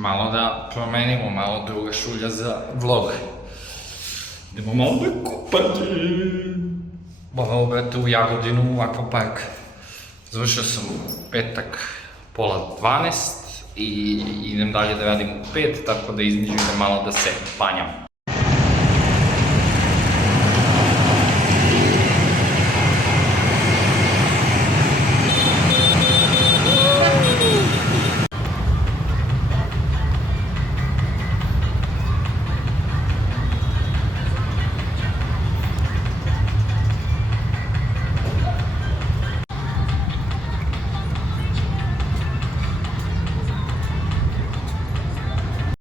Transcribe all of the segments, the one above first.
malo da promenimo, malo druga šulja za vlog. Idemo malo da kupati. Ovo, brate, u Jagodinu, u Akvapark. Završio sam u petak pola 12 i idem dalje da radim u 5, tako da između idem malo da se banjam.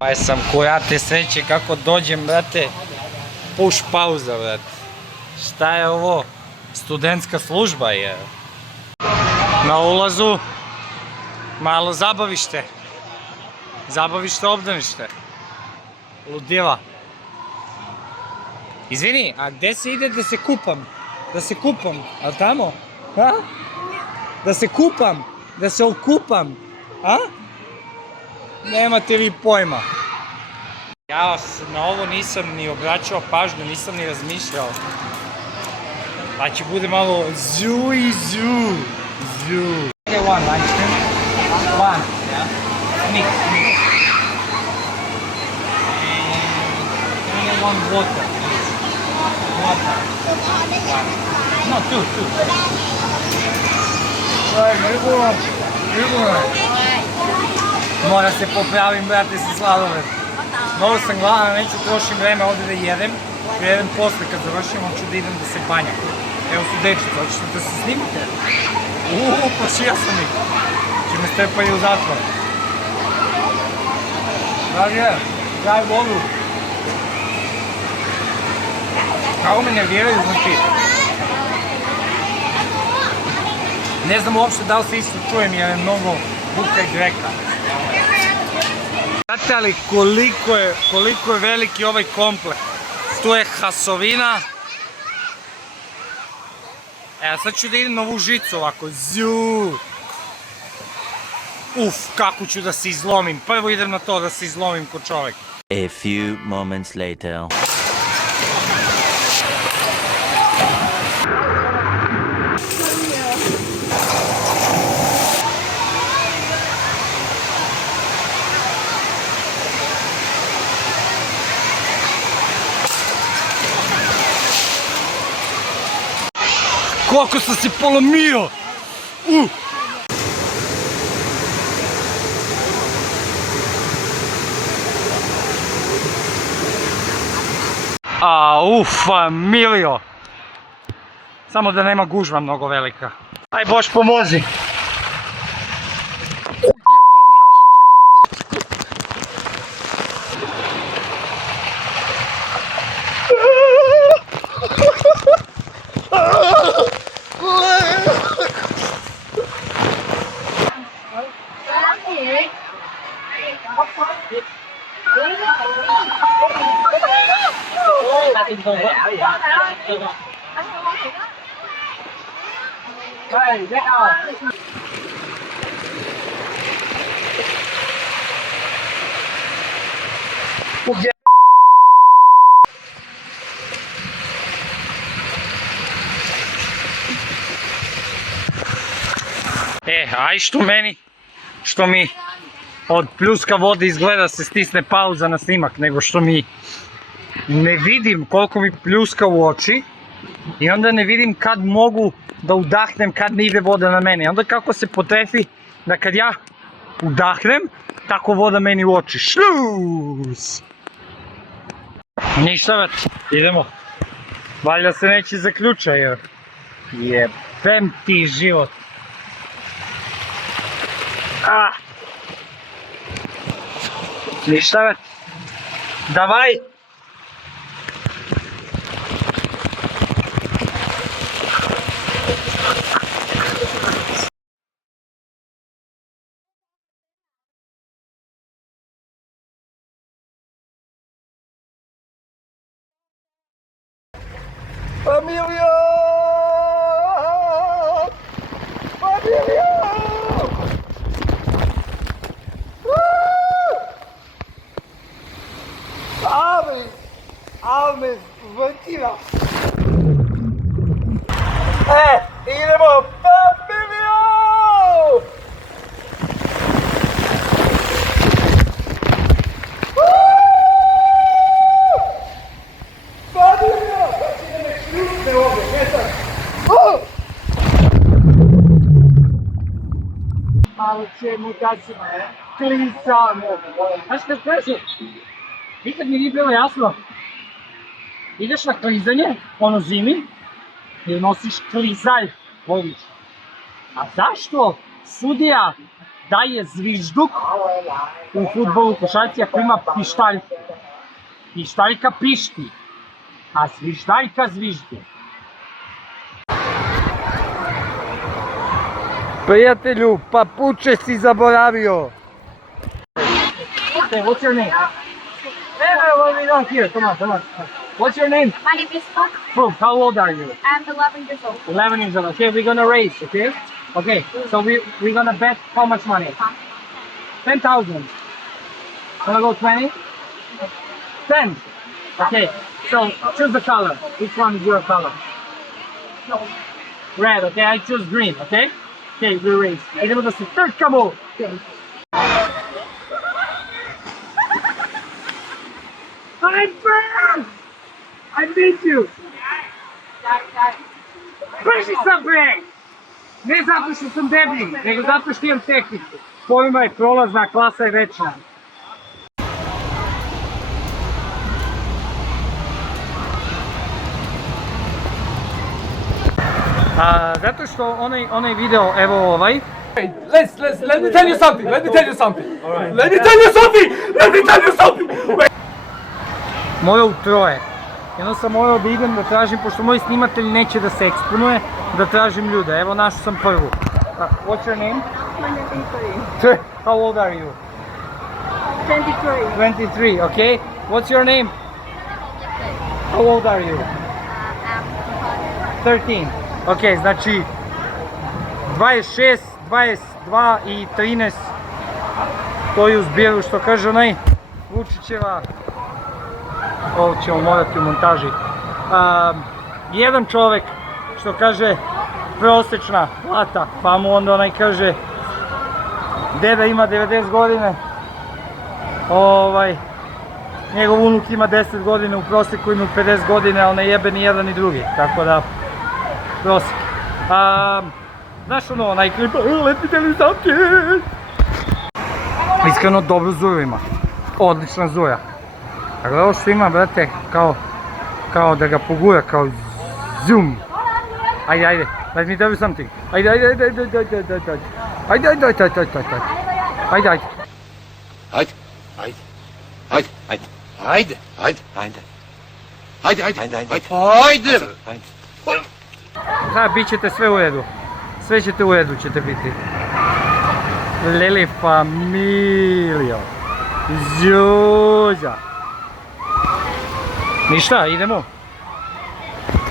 Pa sam kurate sreće kako dođem, brate, push pauza, brate. Šta je ovo? Studentska služba je. Na ulazu malo zabavište. Zabavište, obdanište. Ludila. Izvini, a gde se ide da se kupam? Da se kupam, a tamo? Ha? Da se kupam, da se okupam, a? Nemate vi pojma. Ja na ovo nisam ni obraćao pažnju, nisam ni razmišljao. Pa će bude malo zu i zu. Okay, one ice cream. One, yeah. Mix. And one water. Water. No, two. Mora se popravim, brate, sa sladoled. Mnogo sam gladan, neću trošim vreme ovdje da jedem. Jedem posle kad završim, hoću da idem da se banjam. Evo su dečice, hoćete da se snimite? Pa šija sam ih. Če me strpaju u zatvor. Drage, daj vodu. Kako me nerviraju, znaš ti? Ne znam uopšte da li se isto čujem jer je mnogo buka i dreka. Znate li koliko je veliki ovaj kompleks? Tu je hasovina. Evo sad ću da idem na ovu žicu ovako. Zuu. Uf, kako ću da se izlomim. Prvo idem na to da se izlomim ko čovek. A few moments later. Koliko sam se polomio! Milio! Samo da nema gužva mnogo velika. Aj Bož pomozi! Aj što mi od pljuska vode izgleda se stisne pauza na snimak, nego što mi ne vidim koliko mi pljuska u oči i onda ne vidim kad mogu da udahnem, kad ne ide voda na mene. Onda kako se potrefi da kad ja udahnem, tako voda meni u oči. Šluz! Ništa već, idemo. Valjda se neće zaključa jer jebem ti život. Ništa već. Davaj! Familia! Familia! malo ćemo da se klizamo. Znaš kad kažu, nikad mi nije bilo jasno, ideš na klizanje, ono zimi, i nosiš klizalj, voliš. A zašto sudija daje zvižduk u fudbalu košarci ako ima pištaljku? Pištaljka pišti, a zviždaljka zviždi. Prijatelju, papuče si zaboravio. Okay, what's your name? What are we doing here? Come on. What's your name? My name is Brooke. Brooke, how old are you? I'm 11 years old. 11 years old. Okay, we're gonna race, okay? Okay, so we're gonna bet how much money? 10,000. Wanna go 20? 10. Okay, so choose the color. Which one is your color? Red, okay, I choose green, okay? Okay, we race. Idemo da se trkamo! I'm first! I beat you! Brži sam bre! Ne zato što sam deblji, nego zato što imam tehniku. Pojma je prolazna, klasa je večna. Zato što onaj video, evo ovaj. Let me tell you something. Morao u troje. Jedno sam morao da idem da tražim, pošto moj snimatelj neće da se eksponuje, da tražim ljude. Evo, našao sam prvu. What's your name? My name is Tori. How old are you? 23. 23, okay. What's your name? How old are you? 13. Ok, znači 26, 22 i 13. To je u zbjeru, što kaže onaj Vučićeva. Ovo ćemo morati u montaži. Jedan čovek, što kaže prosječna plata, pa mu onda onaj kaže deda ima 90 godine, njegov unuk ima 10 godina, u prosjeku ima 50 godina, ali ne jebe ni jedan ni drugi, tako da prosjek. Znaš ono, onaj klip, let me tell you something. Iskreno dobro zuru ima, odlična zura. Tako da ovo što ima, brate, kao da ga pogura, kao zoom. Ajde, let me tell you something. Ajde. Da, bit ćete sve u redu. Sve ćete u redu, ćete biti. Lili familijo. Zjuza. Ništa, idemo.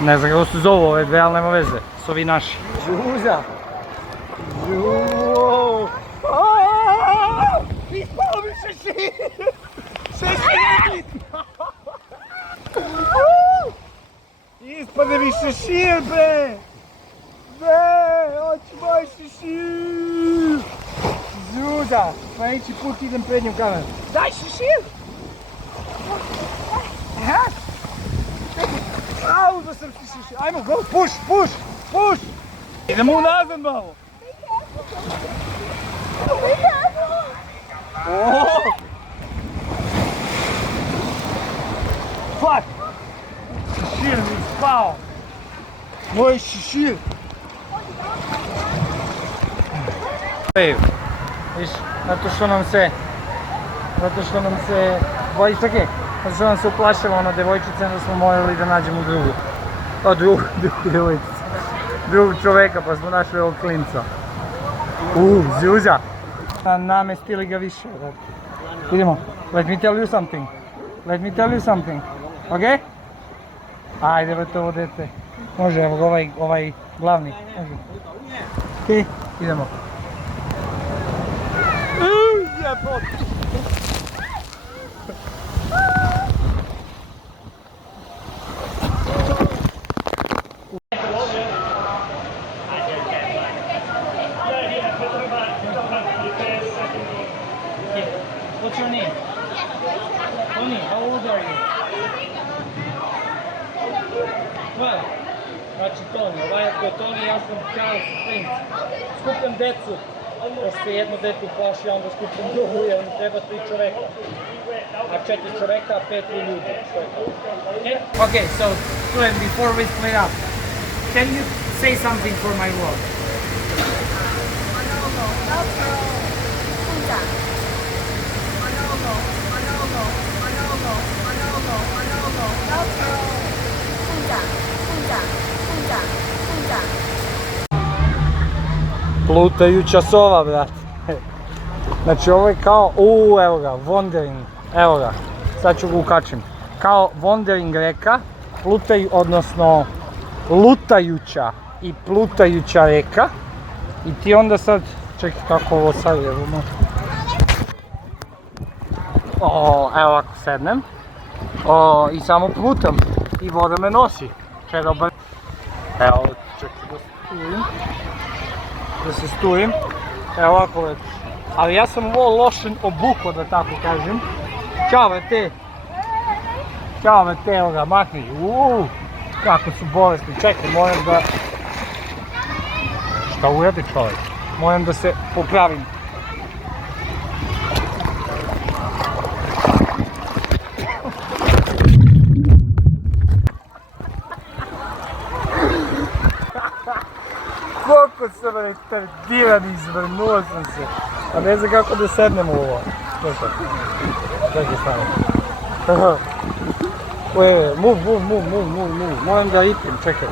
Ne znam kako se zovu ove dve, ali nema veze. Su ovi naši. Zjuza. Zjuza. Ispalo mi šešir. Šešir. Ispade mi šešir, bre. Ne, hoću moj šešir. Zjuza. Sljedeći put idem prednjom kamerom. Daj šešir. Aha. Au, da sam si šešir. Ajmo, go, push. Idemo unazad malo. Fuck. Šešir mi spao. Moj šešir. Viš, zato što nam se, zato što nam se uplašila ona devojčica, onda smo morali da nađemo drugu devojčicu, drugog čoveka, pa smo našli ovog klinca. Zjuza! Namestili ga više, idemo, let me tell you something, ok? Ajde, vrto ovo dete, može, evo ovaj glavni, može. Ok, idemo. What's your name? Tony, how old are you? 12. Znači Tony, ovaj ako je Tony, ja sam Charles Prince. Skupljam decu pošto jedno dete uplaši, onda skupim drugu, jer mi treba 3 čoveka. A 4 čoveka, a 5 ljudi. Okay, so, Glenn, before we split up, can you say something for my vlog? Plutajuća sova, brate. Znači ovo je kao, evo ga, Wandering, evo ga, sad ću ga ukačim. Kao Wandering reka, odnosno lutajuća i plutajuća reka. I ti onda sad, čekaj kako ovo sad je, evo ovako sednem. I samo plutam i voda me nosi. Evo, čekaj da se stujem. Evo ovako već. Ali ja sam ovo loše obukao, da tako kažem. Ćao vrte. Ćao vrte, evo ga, makni. Kako su bolesni. Čekaj, moram da... Šta uradi čovjek? Moram da se popravim. Koliko sam retardiran, izvrnuo sam se. A ne znam kako da sednem u ovo. Čekaj stano. Move. Moram da itim, čekaj.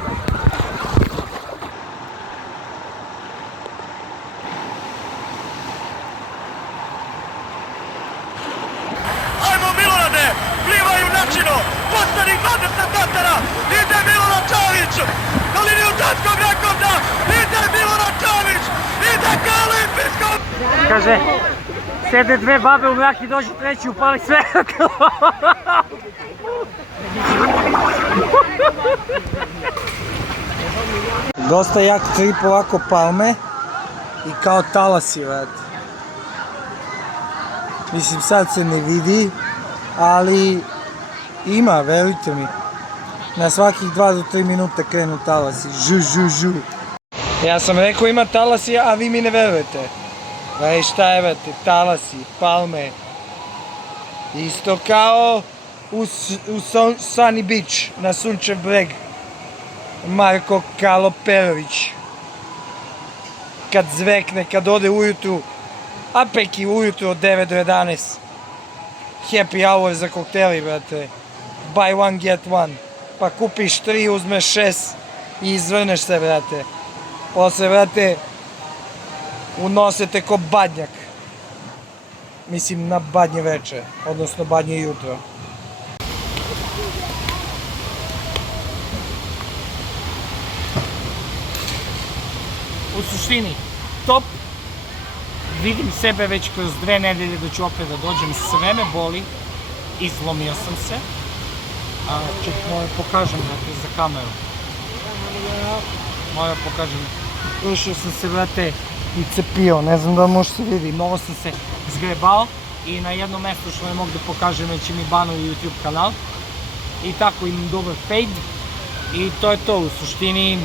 Ajmo Milorade, plivaju načino, postani 20 metara, ide Milorad Čović, na liniju tačkog rekorda, ide Milorad Čović, ide ka olimpijskom! Kaže, sede dve babe u mrak i dođe treći, upali sve. Dosta jak trip ovako palme i kao talasi, vrat. Mislim, sad se ne vidi, ali ima, verujte mi. Na svakih 2 do 3 minuta krenu talasi, žu. Ja sam rekao ima talasi, a vi mi ne verujete. Šta je, brate, talasi, palme. Isto kao u Sunny Beach, na Sunčev breg. Marko Kaloperović. Kad zvekne, kad ode ujutru, a peki ujutru od 9 do 11. Happy hour za kokteli, brate. Buy one, get one. Pa kupiš 3, uzmeš 6 i izvrneš se, brate. Posle, brate, unosete ko badnjak. Mislim, na badnje veče, odnosno badnje jutro. U suštini, top. Vidim sebe već kroz 2 nedelje da ću opet da dođem, sve me boli, izlomio sam se. Čekaj, moram pokažem za kameru. Moram pokažem. Ušao sam se, brate, i cepio, ne znam da može se vidi, mnogo sam se zgrebao i na jednom mjestu što ne mogu da pokažem, već mi banuju YouTube kanal. I tako imam dobar fade i to je to u suštini.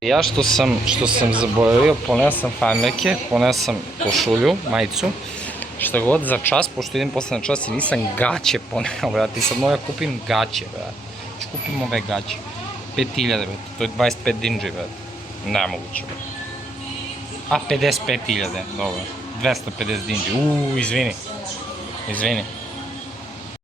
Ja što sam zaboravio, poneo sam farmerke, poneo sam košulju, majicu, što god za čas, pošto idem posle na čas i nisam gaće poneo, brate, i sad moram kupim gaće, brate. Ću kupim ove gaće. 5000, brate, to je 25 dinđi, brate. Nemoguće, brate. A 55.000, dobro. 250 dinđi, izvini.